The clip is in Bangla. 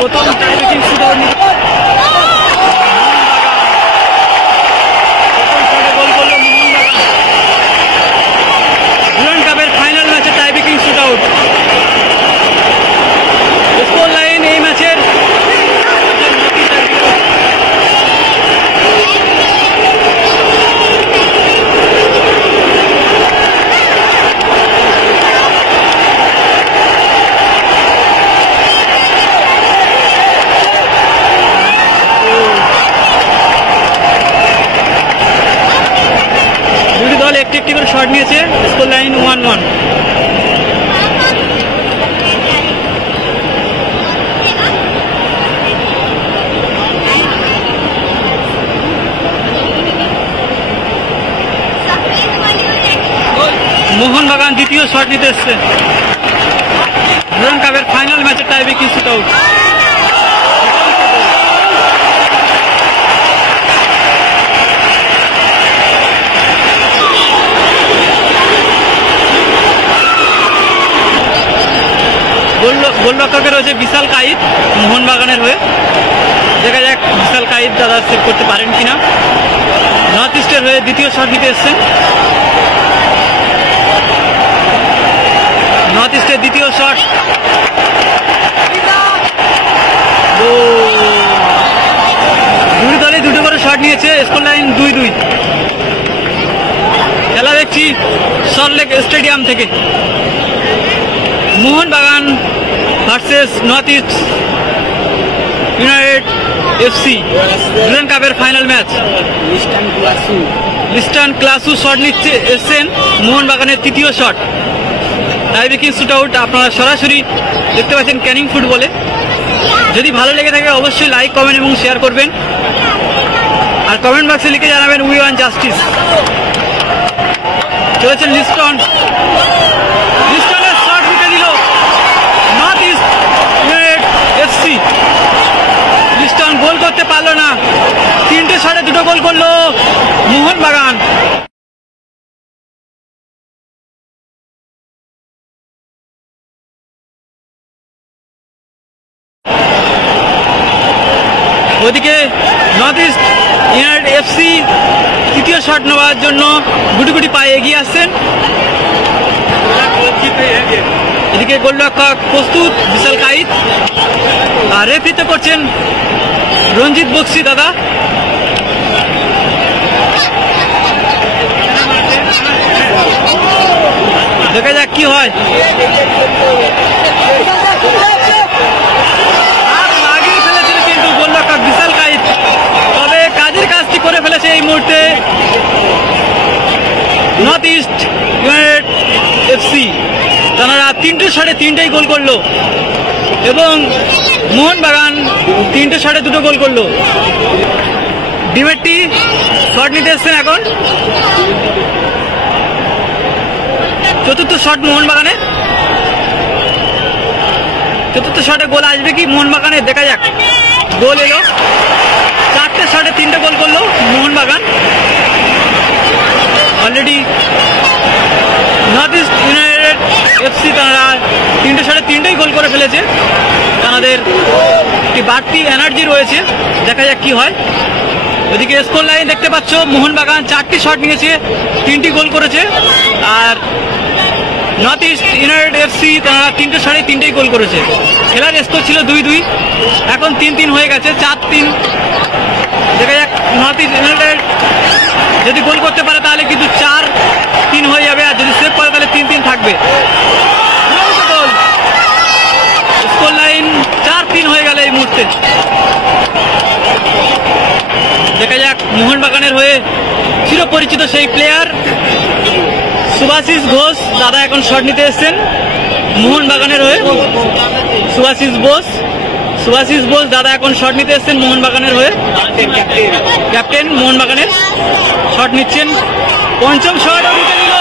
প্রথম টাইব্রেকিং শুটআউট গোল করলো মোহনবাগান। ডুরান্ড কাপের ফাইনাল ম্যাচে টাইব্রেকিং শুটআউট। স্কোর লাইন এই ম্যাচের একটি একটি করে শট নিয়েছে। Score line 1-1। মোহনবাগান দ্বিতীয় শট নিতে এসছে। ডুরান্ড কাপের ফাইনাল ম্যাচে টাইব্রেকিং শুটআউট। গোলরক্ষকে রয়েছে বিশাল কাইদ মোহনবাগানের হয়ে। দেখা যাক বিশাল কাইদ দাদা সেভ করতে পারেন কিনা। নর্থ ইস্টের হয়ে দ্বিতীয় শট নিতে এসছেন। নর্থ ইস্টের দ্বিতীয় শট। দুই দলে দুটো করে শট নিয়েছে। Score line 2-2। খেলা দেখছি সল্টলেক স্টেডিয়াম থেকে। Mohun Bagan versus north East United FC Durand কাপের ফাইনাল ম্যাচ। লিস্টান ক্লাসু শট নিচ্ছে এসছেন। মোহনবাগানের তৃতীয় শট। টাইব্রেকিং শুটআউট আপনারা সরাসরি দেখতে পাচ্ছেন ক্যানিং ফুটবলে। যদি ভালো লেগে থাকে অবশ্যই লাইক, কমেন্ট এবং শেয়ার করবেন। আর কমেন্ট বক্সে লিখে জানাবেন উই ওয়ান্ট জাস্টিস। চলেছেন লিস্টন। লিস্টনের শট ঢুকে দিল North East United FC. Liston goal করতে পারলো না। তিনটে শটে দুটো গোল করলো মোহনবাগান। ওদিকে নর্থ ইস্ট ইউনাইটেড এফসি তৃতীয় শট নেওয়ার জন্য গুটি গুটি পায়ে এগিয়ে আসছেন। এদিকে গোলরক্ষক প্রস্তুত বিশাল কাইদ। আর রেফারিতে করছেন রঞ্জিত বক্সি দাদা। দেখা যাক কি হয়। লাগিয়ে ফেলেছিল কিন্তু গোলরক্ষক বিশাল কাইদ। তবে কাজের কাজটি করে ফেলেছে এই মুহূর্তে নর্থ ইস্ট ইউনাইটেড এফসি। তারা তিনটে শটে তিনটেই গোল করলো এবং মোহনবাগান তিনটে শটে দুটো গোল করলো। ডিমেটটি শট নিতে এসছেন এখন। চতুর্থ শট মোহনবাগানের। চতুর্থ শটে গোল আসবে কি মোহনবাগানের? দেখা যাক। গোল এলো। চারটে শটে তিনটে গোল করলো Mohun Bagan. Already north East United FC তারা তিনটে শটে তিনটেই গোল করে ফেলেছে। তাদের একটি বাড়তি এনার্জি রয়েছে। দেখা যাক কি হয়। ওদিকে স্কোর লাইন দেখতে পাচ্ছ মোহনবাগান 4টি শট নিয়েছে, 3টি গোল করেছে। আর নর্থ ইস্ট ইউনাইটেড এফসি তারা 3টে শটে 3টেই গোল করেছে। খেলার স্কোর ছিল 2-2, এখন 3-3 হয়ে গেছে, 4-3। দেখা যাক নর্থ ইস্ট ইউনাইটেড যদি গোল করতে পারে তাহলে কিন্তু 4-3 হয়ে যাবে, আর যদি সেভ করে তাহলে 3-3 থাকবে। স্কোর লাইন 4-3 হয়ে গেল এই মুহূর্তে। দেখা যাক মোহনবাগানের হয়ে চিরপরিচিত সেই প্লেয়ার সুভাশিস ঘোষ দাদা এখন শট নিতে এসছেন মোহনবাগানের হয়ে। সুভাশিস বোস দাদা এখন শট নিতে এসছেন মোহনবাগানের হয়ে। ক্যাপ্টেন মোহনবাগানের শট নিচ্ছেন। পঞ্চম শট নিতে নিল